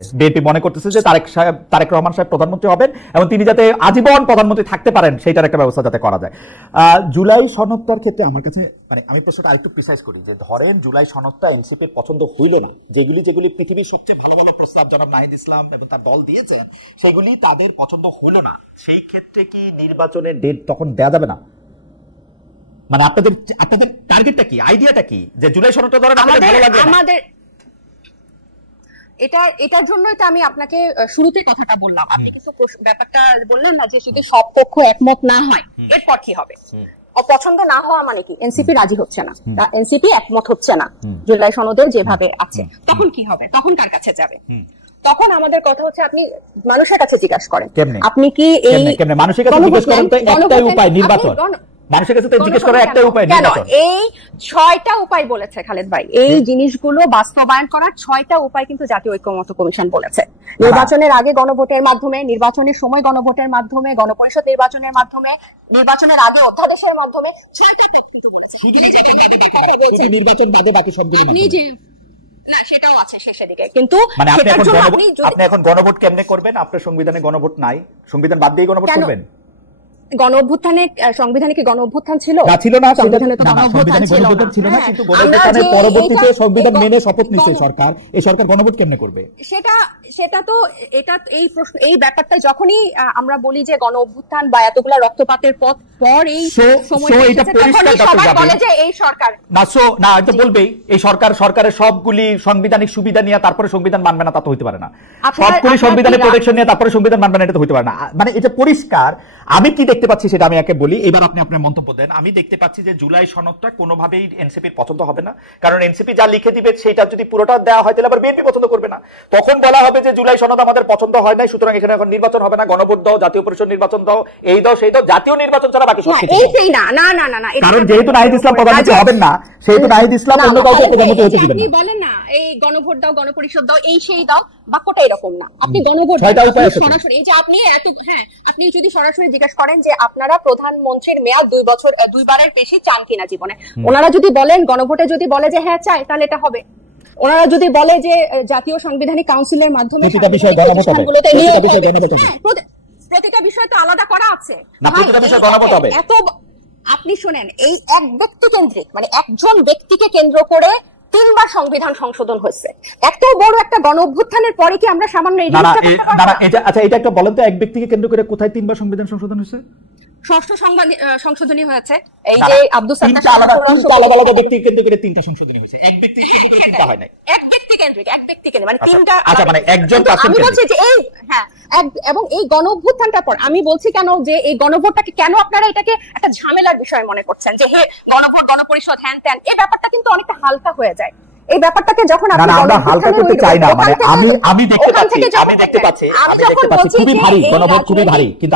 BNP মনে করতেছে যে তারেক রহমান সাহেব প্রধানমন্ত্রী হবেন এবং তিনি যাতে আজীবন প্রধানমন্ত্রী থাকতে পারেন সেইটার একটা ব্যবস্থা যাতে করা যায়। জুলাই সনদটার ক্ষেত্রে আমার কাছে আমি প্রশ্নটা আরেকটু প্রিসাইজ করি যে ধরেন জুলাই সনদটা এনসিপির পছন্দ হইল না, যেগুলি পৃথিবীর সবচেয়ে ভালো ভালো প্রস্তাব জনাব নাহিদ ইসলাম এবং তার দল দিয়েছেন সেগুলি তাদের পছন্দ হইল না, সেই ক্ষেত্রে কি নির্বাচনের ডেট তখন দেয়া যাবে না? মানে আপনাদের টার্গেটটা কি, আইডিয়াটা কি যে জুলাই সনদটা ধরেন আমাদের ভালো লাগে আমাদের এটার জন্যই তো আমি আপনাকে শুরুতে কথাটা বললাম। আপনি কিন্তু ব্যাপারটা বললেন না যে যদি সব পক্ষ একমত না হয় এরপর কি হবে। অপছন্দ না হওয়া মানে কি এনসিপি রাজি হচ্ছে না, এনসিপি একমত হচ্ছে না জুলাই সনদের যেভাবে আছে, তখন কি হবে, তখন কার কাছে যাবে? তখন আমাদের কথা হচ্ছে আপনি মানুষের কাছে জিজ্ঞাসা করেন, আপনি কি এই মানুষের কাছে জিজ্ঞাসা করেন তো একটাই উপায় নির্বাচন, মানুষের কাছে তো জিজ্ঞেস করার একটা উপায় নির্বাচন। এই 6টা উপায় বলেছে খালেদ ভাই, এই জিনিসগুলো বাস্তবায়ন করার 6টা উপায় কিন্তু জাতীয় ঐক্যমত্য কমিশন বলেছে। নির্বাচনের আগে গণভোটের মাধ্যমে, নির্বাচনের সময় গণভোটের মাধ্যমে, গণপরিষদ নির্বাচনের মাধ্যমে, নির্বাচনের আগে অধ্যাদেশের মাধ্যমে 6টা কিন্তু বলেছে। নির্বাচন বাদে বাকি সবগুলো না সেটাও আছে শেষের দিকে, কিন্তু মানে আপনি এখন গণভোট কেমনে করবেন? আপনার সংবিধানে গণভোট নাই, সংবিধান বাদ দিয়ে গণভোট করবেন? গণ অভ্যুত্থানে সংবিধানে কি গণ অভ্যুত্থান ছিল? ছিল না, সংবিধানে গণ অভ্যুত্থান ছিল না, কিন্তু গণ অভ্যুত্থানের পরবর্তীতে সংবিধান মেনে শপথ নিছে সরকার, এই সরকার গণভোট কেমনে করবে? সেটা তো এটা এই প্রশ্ন, এই ব্যাপারটা যখনই আমরা বলি যে গণ অভ্যুত্থান বা এতগুলা রক্তপাতের পর এই সময় সবাই বলে যে এই সরকার না এটা বলবেই এই সরকারের সবগুলি সাংবিধানিক সুবিধা নিয়ে তারপরে সংবিধান মানবে না, তা তো হইতে পারে না। সবগুলি সংবিধানের প্রোটেকশন নিয়ে তারপরে সংবিধান মানবে না, এটা তো হইতে পারে না। মানে এটা পরিষ্কার। আমি কি দেখতে পাচ্ছি সেটা আমি একে বলি, এবার আপনি আপনার মন্তব্য দেন। আমি দেখতে পাচ্ছি যে জুলাই সনদটা কোনোভাবেই এনসিপির পছন্দ হবে না, কারণ এনসিপি যা লিখে দিবে সেটা যদি পুরোটা দেওয়া হয় তাহলে আবার বিএনপি পছন্দ করবে না। তখন বলা হবে যে জুলাই সনদ আমাদের পছন্দ হয় নাই, সুতরাং এখানে এখন নির্বাচন হবে না, গণভোট দাও, জাতীয় পরিষদ নির্বাচন দাও, এই দাও সেই দাও, জাতীয় নির্বাচন ছাড়া বাকি সব কিছুই না। না না না না, কারণ যেহেতু নাহিদ ইসলাম প্রধানমন্ত্রী হবেন না, সেহেতু নাহিদ ইসলাম অন্য কাউকে প্রধানমন্ত্রী হতে দিবেন না। আপনি বলেন না এই গণভোট দাও, গণপরিষদ দাও, এই সেই দাও, বাক্যটা এরকম না। আপনি গণভোট সরাসরি, এই যে আপনি আপনি যদি সরাসরি জিজ্ঞাসা করেন যে আপনারা প্রধানমন্ত্রীর মেয়াদ 2 বছর 2 বারের বেশি চান কিনা জীবনে, ওনারা যদি বলেন গণভোটে যদি বলে যে হ্যাঁ চাই, তাহলে এটা হবে। ওনারা যদি বলে যে জাতীয় সাংবিধানিক কাউন্সিলের মাধ্যমে প্রতিটা বিষয় গণভোট হবে, প্রতিটা বিষয় তো আলাদা করা আছে না, প্রতিটা বিষয় গণভোট হবে। এত আপনি শুনেন, এই এক ব্যক্তি কেন্দ্রিক, মানে একজন ব্যক্তিকে কেন্দ্র করে 3বার সংবিধান সংশোধন হয়েছে। এত বড় একটা গণ অভ্যুত্থানের পরে কি আমরা সামান্য এই জিনিসটা আচ্ছা এটা একটা বলেন তো, এক ব্যক্তিকে কেন্দ্র করে কোথায় 3বার সংবিধান সংশোধন হয়েছে? 6ষ্ঠ সংশোধনী হয়েছে, এই যে আব্দুল সাত্তার আলাদা ব্যক্তিকে কেন্দ্র করে 3টা সংশোধনী হয়েছে, এক ব্যক্তিকে কেন্দ্র করে 3টা হয় নাই। এক ব্যক্তি কেন্দ্রিক মানে 3টা। আচ্ছা মানে একজন পার্সন। আমি বলছি যে এই এবং এই গণ অভ্যুত্থানটার পর আমি বলছি কেন যে এই গণভোটটাকে কেন আপনারা এটাকে একটা ঝামেলার বিষয় মনে করছেন, যে হে গণভোট, গণপরিষদ, হ্যান ত্যান, এই ব্যাপারটা কিন্তু অনেকটা হালকা হয়ে যায়। এই ব্যাপারটাকে যখন আপনি আমরা হালকা করতে চাই না, মানে আমি দেখতে পাচ্ছি খুবই ভারী, গণভোট খুবই ভারী, কিন্তু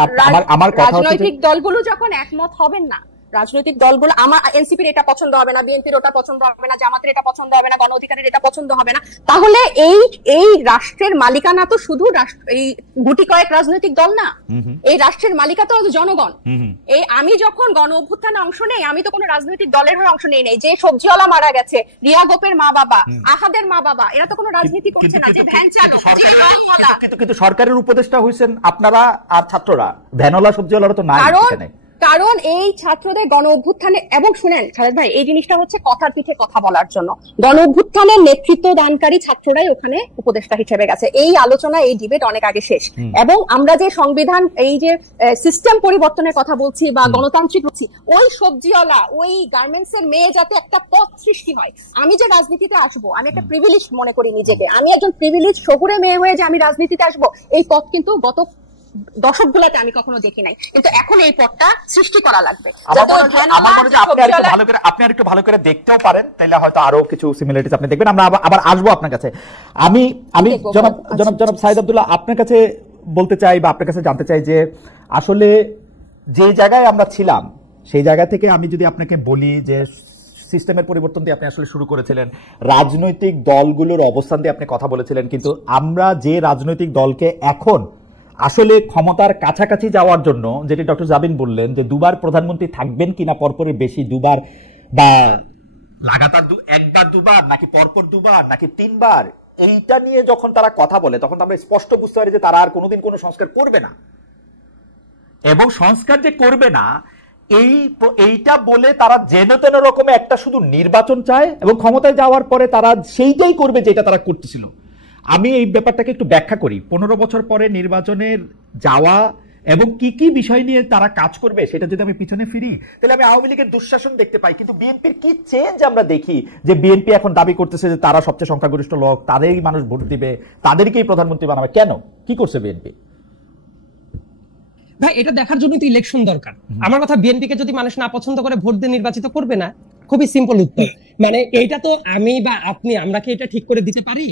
আমার কথা হচ্ছে রাজনৈতিক দলগুলো যখন একমত হবেন না, রাজনৈতিক দলগুলো, আমার এনসিপির এটা পছন্দ হবে না, বিএনপির ওটা পছন্দ হবে না, জামাতের এটা পছন্দ হবে না, গণ অধিকারের এটা পছন্দ হবে না, তাহলে এই রাষ্ট্রের মালিকানা তো শুধু এই গুটি কয়েক রাজনৈতিক দল না, এই রাষ্ট্রের মালিকা তো জনগণ। এই আমি যখন গণ অভ্যুত্থানে অংশ নেই, আমি তো কোনো রাজনৈতিক দলের হয়ে অংশ নেই। যে সবজিওয়ালা মারা গেছে, রিয়া গোপের মা বাবা, আহাদের মা বাবা, এরা তো কোনো রাজনীতি করছে না। যে ভ্যান চালক, কিন্তু সরকারের উপদেষ্টা হইছেন আপনারা আর ছাত্ররা, ভ্যানওয়ালা সবজিওয়ালারা তো নাই। কারণ এই ছাত্রদের গণ অভ্যুত্থানে, এবং শুনেন খালেদ ভাই, এই জিনিসটা হচ্ছে কথার পিঠে কথা বলার জন্য, গণ অভ্যুত্থানের নেতৃত্ব দানকারী ছাত্ররাই ওখানে উপদেষ্টা হিসেবে গেছে। এই আলোচনা, এই ডিবেট অনেক আগে শেষ। এবং আমরা যে সংবিধান, এই যে সিস্টেম পরিবর্তনের কথা বলছি বা গণতান্ত্রিক বলছি, ওই সবজিওয়ালা, ওই গার্মেন্টস এর মেয়ে যাতে একটা পথ সৃষ্টি হয়। আমি যে রাজনীতিতে আসবো, আমি একটা প্রিভিলেজ মনে করি নিজেকে, আমি একজন প্রিভিলেজ শহুরে মেয়ে হয়ে যে আমি রাজনীতিতে আসবো, এই পথ কিন্তু গত দশকগুলোতে আমি কখনো দেখি নাই, কিন্তু এখন এই পথটা সৃষ্টি করা লাগবে। আপনি আর একটু ভালো করে দেখতেও পারেন, তাহলে হয়তো আরো কিছু সিমিলারিটিস আপনি দেখবেন। আমরা আবার আসবো আপনার কাছে। আমি জনাব সাইদ আব্দুল্লাহ আপনার কাছে বলতে চাই বা আপনার কাছে জানতে চাই যে আসলে যে জায়গায় আমরা ছিলাম সেই জায়গা থেকে আমি যদি আপনাকে বলি যে সিস্টেমের পরিবর্তন দিয়ে আপনি আসলে শুরু করেছিলেন, রাজনৈতিক দলগুলোর অবস্থান দিয়ে আপনি কথা বলেছিলেন, কিন্তু আমরা যে রাজনৈতিক দলকে এখন আসলে ক্ষমতার কাছাকাছি যাওয়ার জন্য, যেটি ডক্টর জাবিন বললেন যে 2বার প্রধানমন্ত্রী থাকবেন কিনা পরপরের বেশি, 2বার বা লাগাতার একবার 2বার, নাকি পরপর 2বার, নাকি 3বার, এইটা নিয়ে যখন তারা কথা বলে তখন আমরা স্পষ্ট বুঝতে পারি যে তারা আর কোনোদিন কোনো সংস্কার করবে না, এবং সংস্কার যে করবে না এইটা বলে তারা যেন তেন রকমে একটা শুধু নির্বাচন চায় এবং ক্ষমতায় যাওয়ার পরে তারা সেইটাই করবে যেটা তারা করতেছিল। আমি এই ব্যাপারটাকে একটু ব্যাখ্যা করি। 15 বছর পরে নির্বাচনের যাওয়া এবং কি কি বিষয় নিয়ে তারা কাজ করবে সেটা যদি আমি পিছনে ফিরি, তাহলে আমি আওয়ামী লীগের দুঃশাসন দেখতে পাই, কিন্তু বিএনপির কি চেঞ্জ আমরা দেখি যে বিএনপি এখন দাবি করতেছে যে তারা সবচেয়ে সংখ্যাগরিষ্ঠ লোক, তাদেরই মানুষ ভোট দিবে, তাদেরকেই প্রধানমন্ত্রী বানাবে। কেন, কি করছে বিএনপি? ভাই এটা দেখার জন্য তো ইলেকশন দরকার। আমার কথা, বিএনপি কে যদি মানুষ না পছন্দ করে ভোট দিয়ে নির্বাচিত করবে না? খুবই সিম্পল উত্তর। মানে এইটা তো আমি বা আপনি আমরা কি এটা ঠিক করে দিতে পারি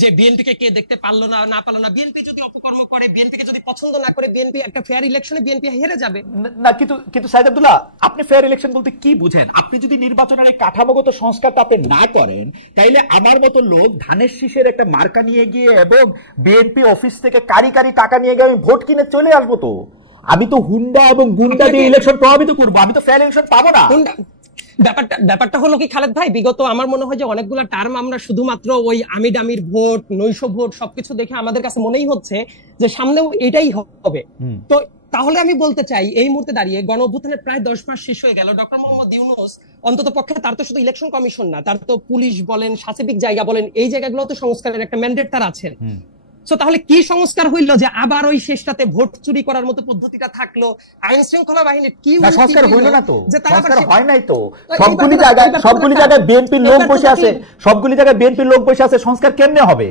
যে বিএনপি কে দেখতে পারলো না, না পারলো না? বিএনপি যদি অপকর্ম করে, বিএনপি কে যদি পছন্দ না করে, বিএনপি একটা ফেয়ার ইলেকশনে বিএনপি হেরে যাবে না। কিন্তু সাইদ আব্দুল্লাহ, আপনি ফেয়ার ইলেকশন বলতে কি বুঝেন? আপনি যদি নির্বাচনের এই কাঠামোগত সংস্কারটা আপনি না করেন, তাইলে আমার মতো লোক ধানের শীষের একটা মার্কা নিয়ে গিয়ে এবং বিএনপি অফিস থেকে কারি কারি টাকা নিয়ে গিয়ে আমি ভোট কিনে চলে আসবো, তো আমি তো হুন্ডা এবং গুন্ডা দিয়ে ইলেকশন প্রভাবিত করবো, আমি তো ফেয়ার ইলেকশন পাবো না। ব্যাপারটা হলো কি খালেদ ভাই, বিগত আমার মনে হয় যে অনেকগুলো টার্ম আমরা শুধুমাত্র ওই আমিডামির ভোট, নৈশ ভোট সবকিছু দেখে আমাদের কাছে মনেই হচ্ছে যে সামনেও এটাই হবে। তো তাহলে আমি বলতে চাই এই মুহূর্তে দাঁড়িয়ে গণ অভ্যুত্থানের প্রায় 10 মাস শেষ হয়ে গেল। ডক্টর মোহাম্মদ ইউনূস অন্তত পক্ষে, তার তো শুধু ইলেকশন কমিশন না, তার তো পুলিশ বলেন, শাসিবিক জায়গা বলেন, এই জায়গাগুলো তো সংস্কারের একটা ম্যান্ডেট তার আছে। সো তাহলে কি সংস্কার হইল যে আবার ওই শেষটাতে ভোট চুরি করার মতো পদ্ধতিটা থাকলো? আইন শৃঙ্খলা বাহিনীর কি সংস্কার হইল না? তো যে তারা সংস্কার হয় নাই তো। সবগুলি জায়গায় বিএনপির লোক বসে আছে, সবগুলি জায়গায় বিএনপির লোক বসে আছে। সংস্কার কেমনে হবে?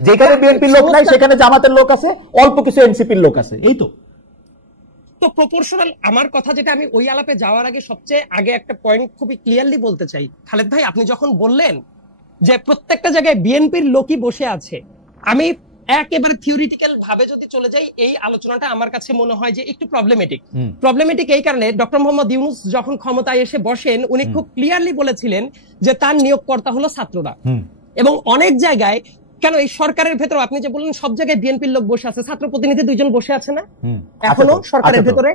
যেখানে বিএনপির লোক নাই সেখানে জামাতের লোক আছে, অল্প কিছু এনসিপির লোক আছে, এই তো। তো প্রপোর্শনাল। আমার কথা যেটা আমি ওই আলাপে যাওয়ার আগে সবচেয়ে আগে একটা পয়েন্ট খুবই ক্লিয়ারলি বলতে চাই। খালেদ ভাই, আপনি যখন বললেন যে প্রত্যেকটা জায়গায় বিএনপির লোকই বসে আছে, আমি একেবারে থিওরিটিক্যাল ভাবে যদি চলে যাই, এই আলোচনাটা আমার কাছে মনে হয় যে একটু প্রবলেমেটিক এই কারণে, ডক্টর মোহাম্মদ ইউনূস যখন ক্ষমতায় এসে বসেন উনি খুব ক্লিয়ারলি বলেছিলেন যে তার নিয়োগকর্তা হলো ছাত্ররা। এবং অনেক জায়গায়, কেন এই সরকারের ভেতরে আপনি যে বললেন সব জায়গায় বিএনপির লোক বসে আছে, ছাত্র প্রতিনিধি 2 জন বসে আছে না এখনো সরকারের ভেতরে?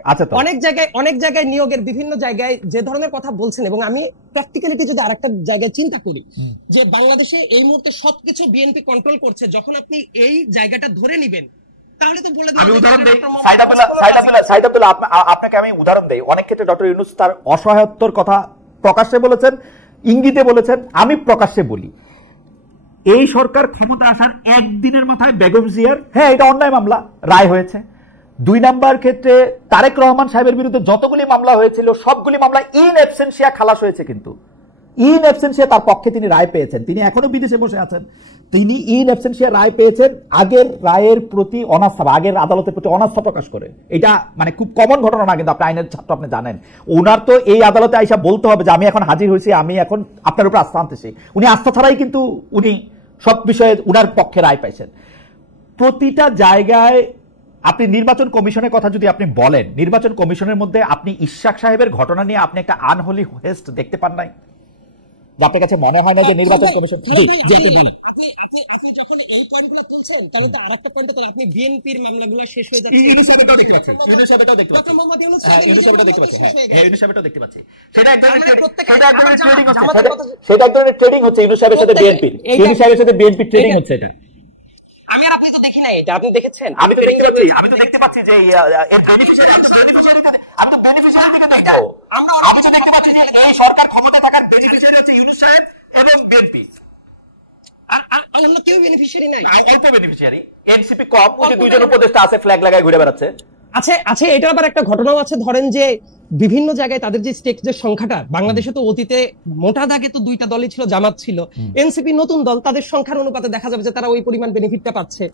অনেক জায়গায় নিয়োগের বিভিন্ন জায়গায় যে ধরনের কথা বলছেন, এবং আমি প্র্যাকটিক্যালিটি যদি আরেকটা জায়গায় চিন্তা করি যে বাংলাদেশে এই মুহূর্তে সবকিছু বিএনপি কন্ট্রোল করছে, যখন আপনি এই জায়গাটা ধরে নিবেন তাহলে তো বলে আমি উদাহরণ দেই। সাইদ আব্দুল্লাহ, আপনাকে আমি উদাহরণ দেই। অনেক ক্ষেত্রে ডক্টর ইউনূস তার অসহায়ত্বর কথা প্রকাশ্যে বলেছেন, ইঙ্গিতে বলেছেন, আমি প্রকাশ্যে বলি। এই সরকার ক্ষমতা আসার একদিনের মাথায় বেগম জিয়ার, হ্যাঁ এটা অন্যায় মামলা, রায় হয়েছে। 2 নাম্বার ক্ষেত্রে তারেক রহমান সাহেবের বিরুদ্ধে যতগুলি মামলা হয়েছিল সবগুলি মামলা ইন অ্যাবসেন্সিয়া খালাস হয়েছে, কিন্তু ইন অ্যাবসেন্সিয়া তার পক্ষে তিনি রায় পেয়েছেন। তিনি এখনো বিদেশে বসে আছেন, তিনি ইন অ্যাবসেন্সিয়া রায় পেয়েছেন আগের রায়ের প্রতি অনাস্থা, আগের আদালতের প্রতি অনাস্থা প্রকাশ করে। এটা মানে খুব কমন ঘটনা না, কিন্তু আপনি আইনের ছাত্র, আপনি জানেন। ওনার তো এই আদালতে আইসা বলতে হবে যে আমি এখন হাজির হয়েছি, আমি এখন আপনার উপর আস্থা আনতেছি। উনি আস্থা ছাড়াই কিন্তু উনি সব বিষয়ে উনার পক্ষে রায় পাইছেন। প্রতিটা জায়গায় আপনি নির্বাচন কমিশনের কথা যদি আপনি বলেন, নির্বাচন কমিশনের মধ্যে আপনি ইশাক সাহেবের ঘটনা নিয়ে আপনি একটা আনহলি হেস্ট দেখতে পান নাই? আপনার কাছে মনে হয় না যে নির্বাচন কমিশন? আপনি যখন এই পয়েন্টগুলো বলছেন, তাহলে তো আরেকটা পয়েন্ট তো আপনি বিএনপির মামলাগুলো শেষ হয়ে যাচ্ছে, ইউনূস সাহেবটাও দেখতে পাচ্ছেন, ইউনূস সাহেবটাও দেখতে পাচ্ছেন, হ্যাঁ ইউনূস সাহেবটাও দেখতে পাচ্ছেন, হ্যাঁ ইউনূস সাহেবটাও দেখতে পাচ্ছি। সেটা এক ধরনের ট্রেডিং হচ্ছে ইউনূস সাহেবের সাথে বিএনপির, ইউনূস সাহেবের সাথে বিএনপি ট্রেডিং হচ্ছে। এটা আমি আর আপনি তো দেখি না, এটা আপনি দেখেছেন? আমি তো দেখতে পাচ্ছি, আমি তো দেখতে পাচ্ছি যে এর বেনিফিশিয়ারি আপনি বেনিফিশিয়ারি দিকে দেখাও। আমি তো দেখতে পাচ্ছি যে এই সরকার ক্ষমতায় থাকার বেনিফিশিয়ারি হচ্ছে ইউনূস সাহেব এবং বিএনপি, আর অন্য কেউ বেনিফিশিয়ারি নাই। অল্প বেনিফিশিয়ারি, এনসিপি কম, ওই যে 2 জন উপদেষ্টা আছে ফ্ল্যাগ লাগায় ঘুরে বেড়াচ্ছে। আচ্ছা, এটার আবার একটা ঘটনাও আছে। ধরেন যে বিভিন্ন জায়গায় তাদের যে স্টেক যে সংখ্যাটা, বাংলাদেশে তো অতীতে মোটা দাগে তো 2টা দলই ছিল, জামাত ছিল, এনসিপি নতুন দল, তাদের সংখ্যার অনুপাতে দেখা যাবে যে তারা ওই পরিমাণ বেনিফিটটা পাচ্ছে।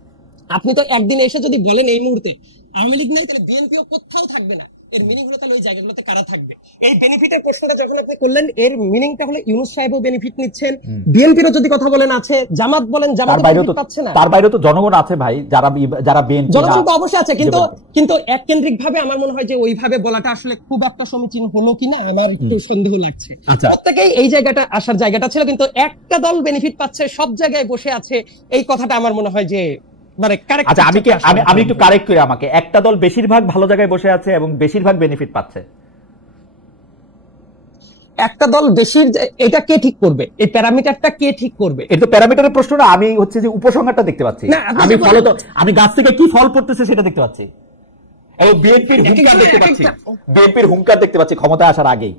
আপনি তো একদিন এসে যদি বলেন এই মুহূর্তে আওয়ামী লীগ নাই, তাহলে বিএনপিও কোথাও থাকবে না, এর মিনিং হলো তাহলে ওই জায়গাগুলোতে কারা থাকবে? এই বেনিফিটের প্রশ্নটা যখন আপনি করলেন, এর মিনিংটা হলো ইউনূস সাহেবও বেনিফিট নিচ্ছেন, বিএনপিরও যদি কথা বলেন আছে, জামাত বলেন জামাত বেনিফিট পাচ্ছে না। তার বাইরেও তো জনগণ আছে ভাই, যারা বিএনপি, জনগণ তো অবশ্যই আছে, কিন্তু এককেন্দ্রিক ভাবে আমার মনে হয় যে ওইভাবে বলাটা আসলে খুব একটা সমীচীন হলো কিনা আমার একটু সন্দেহ লাগছে। প্রত্যেকেই এই জায়গাটা আসার জায়গাটা ছিল, কিন্তু একটা দল বেনিফিট পাচ্ছে, সব জায়গায় বসে আছে, এই কথাটা আমার মনে হয় যে মানে কারেক্ট। আচ্ছা, আমি একটু কারেক্ট করি, আমাকে একটা দল বেশিরভাগ ভালো জায়গায় বসে আছে এবং বেশিরভাগ বেনিফিট পাচ্ছে। একটা দল বেশির, এটা কে ঠিক করবে? এই প্যারামিটারটা কে ঠিক করবে? এটা তো প্যারামিটারের প্রশ্ন না, আমি হচ্ছে যে উপসংহারটা দেখতে পাচ্ছি। আমি ফলত আমি গাছ থেকে কি ফল পড়তেছে সেটা দেখতে পাচ্ছি। ও বিএনপির হুঙ্কার দেখতে পাচ্ছি, বিএনপির হুঙ্কার দেখতে পাচ্ছি ক্ষমতায় আসার আগেই।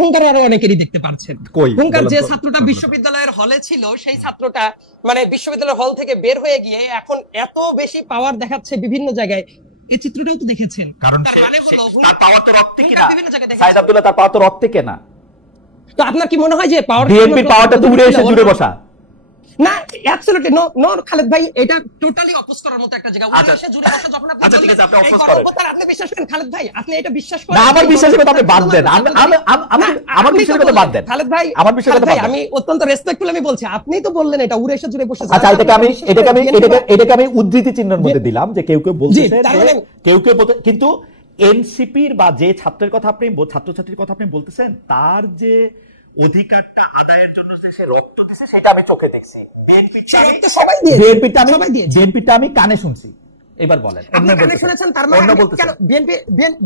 হুঙ্কার আরো অনেকেরই দেখতে পাচ্ছেন। কই হুঙ্কার যে ছাত্রটা বিশ্ববিদ্যালয়ের হলে ছিল, সেই ছাত্রটা মানে বিশ্ববিদ্যালয়ের হল থেকে বের হয়ে গিয়ে এখন এত বেশি পাওয়ার দেখাচ্ছে বিভিন্ন জায়গায়। এই চিত্রটাও তো দেখেছেন। কারণ তার মানে হলো তার পাওয়ার তো রক্তে কিনা, বিভিন্ন জায়গায় দেখেছেন। সাইদ আব্দুল্লাহ তার পাওয়ার তো রক্তে কেনা। তো আপনার কি মনে হয় যে পাওয়ার, বিএনপির পাওয়ারটা তো উড়ে এসে জুড়ে বসা? না, অ্যাবসলিউটলি নো খালেদ ভাই, এটা টোটালি অপোজ করার মতো একটা জায়গা। উড়ে এসে জুড়ে বসা যখন আপনি ঠিক আছে, আপনি এই অপোজ করেন। গণঅভ্যুত্থান, আপনি বিশ্বাস করেন খালেদ ভাই? আপনি এটা বিশ্বাস করেন? না, আমার বিশ্বাসের কথা আপনি বাদ দেন। আমার বিশ্বাসের কথা বাদ দেন খালেদ ভাই, আমার বিশ্বাসের কথা বাদ দেন। আমি অত্যন্ত রেসপেক্টফুল আমি বলছি, আপনি তো বললেন এটা উড়ে এসে জুড়ে বসে। আচ্ছা, এটাকে আমি উদ্ধৃতি চিহ্নের মধ্যে দিলাম যে কেউ কেউ বলতেছে, কেউ কেউ কিন্তু এনসিপির বা যে ছাত্রের কথা আপনি, ছাত্রছাত্রীর কথা আপনি বলতেছেন, তার যে অধিকারটা আদায়ের জন্য সে রক্ত দিছে সেটা আমি চোখে দেখছি। বিএনপিটা আমি কানে শুনছি। এবার বলেন, আপনি কানে শুনেছেন, তার মানে কেন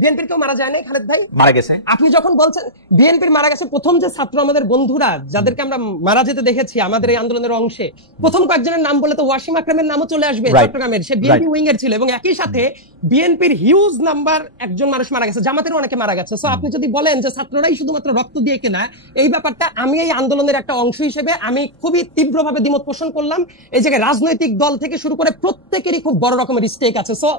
বিএনপির কেউ মারা যায় না খালেদ ভাই? মারা গেছে। আপনি যখন বলছেন বিএনপির মারা গেছে, প্রথম যে ছাত্র আমাদের বন্ধুরা যাদেরকে আমরা মারা যেতে দেখেছি আমাদের এই আন্দোলনের অংশে, প্রথম কয়েকজনের নাম বলে তো ওয়াসিম আকরামের নামও চলে আসবে, চট্টগ্রামের। সে বিএনপি উইং এর ছিল এবং একই সাথে বিএনপির হিউজ নাম্বার একজন মানুষ মারা গেছে, জামাতের অনেকে মারা গেছে। সো আপনি যদি বলেন যে ছাত্ররাই শুধুমাত্র রক্ত দিয়ে কেনা, এই ব্যাপারটা আমি এই আন্দোলনের একটা অংশ হিসেবে আমি খুবই তীব্রভাবে দ্বিমত পোষণ করলাম। এই জায়গায় রাজনৈতিক দল থেকে শুরু করে প্রত্যেকেরই খুব বড় রকমের স্টেক আছে। সো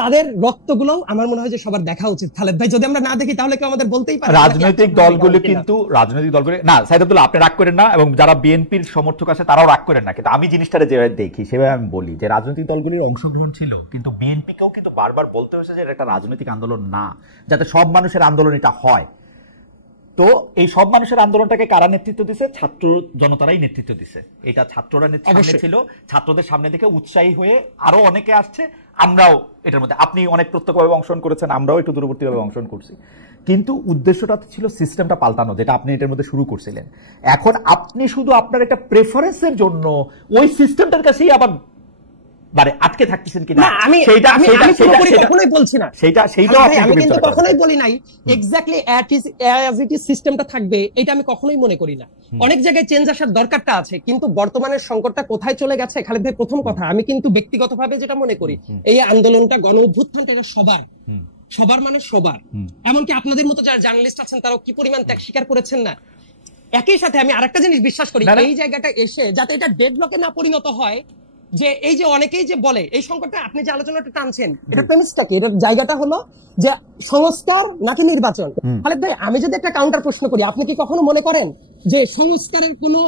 তাদের রক্তগুলো আমার মনে হয় যে সবার দেখা উচিত খালেদ ভাই। যদি আমরা না দেখি তাহলে কেউ আমাদের বলতেই পারে। রাজনৈতিক দলগুলো না, সাইদ আব্দুল্লাহ আপনি রাগ করেন না, এবং যারা বিএনপির সমর্থক আছে তারাও রাগ করেন না, কিন্তু আমি জিনিসটা যেভাবে দেখি সেভাবে আমি বলি যে রাজনৈতিক দলগুলির অংশগ্রহণ ছিল, কিন্তু বিএনপিকেও কিন্তু বারবার বলতে হয়েছে যে এটা একটা রাজনৈতিক আন্দোলন না, যাতে সব মানুষের আন্দোলন এটা হয়। তো এই সব মানুষের আন্দোলনটাকে কারা নেতৃত্ব দিছে? ছাত্র জনতারাই নেতৃত্ব দিছে। এটা ছাত্ররা সামনে ছিল, ছাত্রদের সামনে থেকে উৎসাহী হয়ে আরো অনেকে আসছে, আমরাও এটার মধ্যে, আপনি অনেক প্রত্যক্ষভাবে অংশগ্রহণ করেছেন, আমরাও একটু দূরবর্তীভাবে অংশগ্রহণ করছি, কিন্তু উদ্দেশ্যটা ছিল সিস্টেমটা পাল্টানো, যেটা আপনি এটার মধ্যে শুরু করছিলেন। এখন আপনি শুধু আপনার একটা প্রেফারেন্সের জন্য ওই সিস্টেমটার কাছেই আবার মানে আটকে থাকতেছেন কিনা, আমি কখনোই বলছি না আমি কিন্তু কখনোই বলি নাই এক্স্যাক্টলি অ্যাজ ইট ইজ সিস্টেমটা থাকবে, এটা আমি কখনোই মনে করি না। অনেক জায়গায় চেঞ্জ আসার দরকারটা আছে, কিন্তু বর্তমানের সংকটটা কোথায় চলে গেছে খালেদ ভাই, প্রথম কথা আমি কিন্তু ব্যক্তিগতভাবে যেটা মনে করি, এই আন্দোলনটা গণ অভ্যুত্থানটা সবার মানে সবার, এমনকি আপনাদের মতো যারা জার্নালিস্ট আছেন তারাও কি পরিমাণ ত্যাগ স্বীকার করেছেন না। একই সাথে আমি আরেকটা জিনিস বিশ্বাস করি, এই জায়গাটা এসে যাতে এটা ডেডলকে না পরিণত হয়, যে এই যে অনেকেই যে বলে এই সংকটটা, আপনি যে আলোচনাটা টানছেন, এটা প্রেমিসটা কি? এটার জায়গাটা হলো যে সংস্কার নাকি নির্বাচন। খালেদ ভাই, আমি যদি একটা কাউন্টার প্রশ্ন করি, আপনি কি কখনো মনে করেন যে সংস্কারের কোনো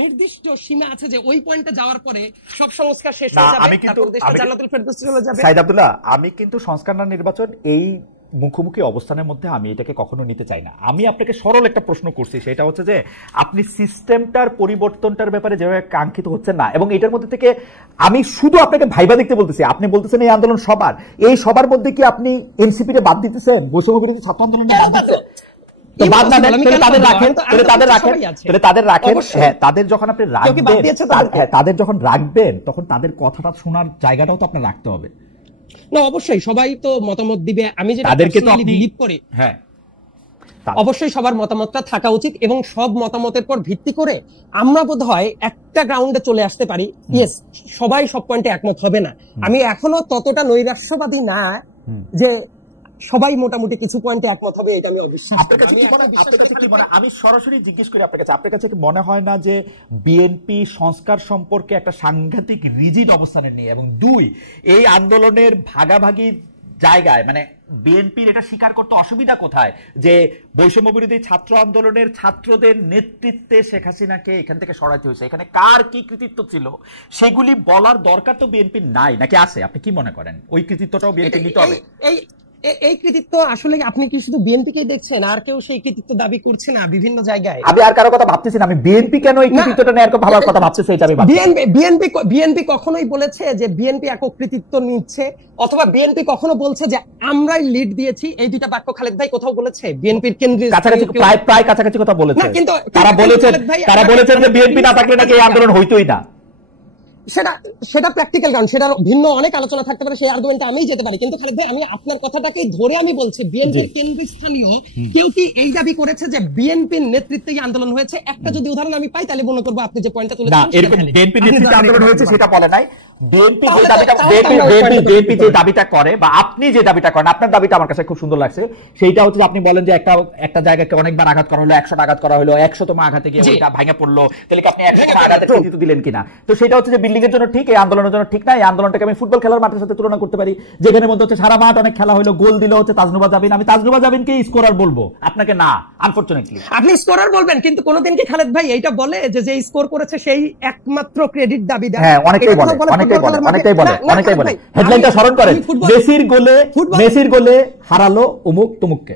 নির্দিষ্ট সীমা আছে যে ওই পয়েন্টে যাওয়ার পরে সব সংস্কার শেষ হয়ে যাবে, তারপর দেশটা জান্নাতুল ফেরদৌস চলে যাবে? সাইদ আব্দুল্লাহ, আমি কিন্তু সংস্কার না নির্বাচন এই মুখোমুখি অবস্থানের মধ্যে আমি এটাকে কখনো নিতে চাই না। আমি আপনাকে সরল একটা প্রশ্ন করছি, সেটা হচ্ছে যে আপনি সিস্টেমটার পরিবর্তনটার ব্যাপারে যেভাবে কাঙ্ক্ষিত হচ্ছেন না, এবং এটার মধ্যে থেকে আমি শুধু আপনাকে ভাইবা দেখতে বলতেছি। আপনি বলতেছেন এই আন্দোলন সবার, এই সবার মধ্যে কি আপনি এনসিপি তে বাদ দিতেছেন? বৈষম্য বিরোধী ছাত্র আন্দোলনে বাদ দিতেছেন? তাদের যখন আপনি তাদের যখন রাখবেন, তখন তাদের কথাটা শোনার জায়গাটাও তো আপনার রাখতে হবে না? অবশ্যই সবাই তো মতামত দিবে, আমি যেটা বিলিভ করি, হ্যাঁ অবশ্যই সবার মতামতটা থাকা উচিত, এবং সব মতামতের পর ভিত্তি করে আমরা বোধহয় একটা গ্রাউন্ডে চলে আসতে পারি। ইয়েস, সবাই সব পয়েন্টে একমত হবে না, আমি এখনো ততটা নৈরাশ্যবাদী না যে সবাই মোটামুটি কিছু পয়েন্টে একমত হবে, এটা আমি অবিশ্বাস করি। আমি সরাসরি জিজ্ঞেস করি আপনার কাছে কি মনে হয় না যে বিএনপি সংস্কার সম্পর্কে একটা সাংঘাতিক রিজিড অবস্থানে নিয়ে, এবং দুই, এই আন্দোলনের ভাগাভাগি জায়গায় মানে বিএনপির এটা স্বীকার করতে অসুবিধা কোথায় যে বৈষম্য বিরোধী ছাত্র আন্দোলনের ছাত্রদের নেতৃত্বে শেখ হাসিনাকে এখান থেকে সরাতে হয়েছে, এখানে কার কি কৃতিত্ব ছিল সেগুলি বলার দরকার তো বিএনপির নাই, নাকি আছে? আপনি কি মনে করেন ওই কৃতিত্বটাও বিএনপি নিতে হবে? এই কৃতিত্ব আসলে আপনি কি শুধু বিএনপিকেই দেখছেন, আর কেউ সেই কৃতিত্ব দাবি করছে না বিভিন্ন জায়গায়? আমি আর কারো কথা ভাবতেছি না, আমি বিএনপি কেন এই কৃতিত্বটা নেয়ার ভাবার কথা ভাবতেছি এটা আমি ভাবছি। বিএনপি কখনোই বলেছে যে বিএনপি একক কৃতিত্ব নিচ্ছে, অথবা বিএনপি কখনো বলছে যে আমরাই লিড দিয়েছি? এই দুইটা বাক্য খালেদ ভাই কোথাও বলেছে? বিএনপির কেন্দ্রীয় কাছাকাছি প্রায় কাছাকাছি কথা বলেছে, কিন্তু তারা বলেছেন যে বিএনপি না থাকলে নাকি এই আন্দোলন হইতোই না। সেটা সেটা প্র্যাকটিক্যাল কারণ, সেটার ভিন্ন অনেক আলোচনা থাকতে পারে, সেই আর্গুমেন্টে আমি যেতে পারি। কিন্তু খালেদ ভাই, আমি আপনার কথাটাকেই ধরে আমি বলছি, বিএনপির কেন্দ্রস্থানীয় কেউ কি এই দাবি করেছে যে বিএনপির নেতৃত্বে এই আন্দোলন হয়েছে? একটা যদি উদাহরণ আমি পাই তাহলে মনে করবো আপনি যে পয়েন্টটা না, তুলেছেন এরকম বিএনপি নেতৃত্বে আন্দোলন হয়েছে সেটা বলে নাই। বিএনপি যে দাবিটা যে দাবিটা করে বা আপনি যে দাবিটা করেন, আপনার দাবিটা আমার কাছে খুব সুন্দর লাগছে। সেইটা হচ্ছে আপনি বলেন যে একটা জায়গাকে অনেকবার আঘাত করা হলো, 100টা আঘাত করা হলো, 100তম আঘাতে গিয়ে ওইটা ভেঙে পড়লো, তাহলে কি আপনি 100তম আঘাতের কৃতিত্ব দিলেন কিনা? তো সেটা হচ্ছে যে বিল্ডিং এর জন্য ঠিক, এই আন্দোলনের জন্য ঠিক না। এই আন্দোলনটাকে আমি ফুটবল খেলার মাঠের সাথে তুলনা করতে পারি, যেখানে মধ্যে হচ্ছে সারা মাঠ অনেক খেলা হলো, গোল দিল হচ্ছে তাজনুবা জাবিন। আমি তাজনুবা জাবিনকে স্কোরার বলবো, আপনাকে না, আনফরচুনেটলি। আপনি স্কোরার বলবেন, কিন্তু কোনোদিন কি খালেদ ভাই এইটা বলে যে যে স্কোর করেছে সেই একমাত্র ক্রেডিট দাবি দেয়? হ্যাঁ, অনেকেই বলে। হেডলাইনটা স্মরণ করেন, মেসির গোলে হারালো অমুক তমুককে।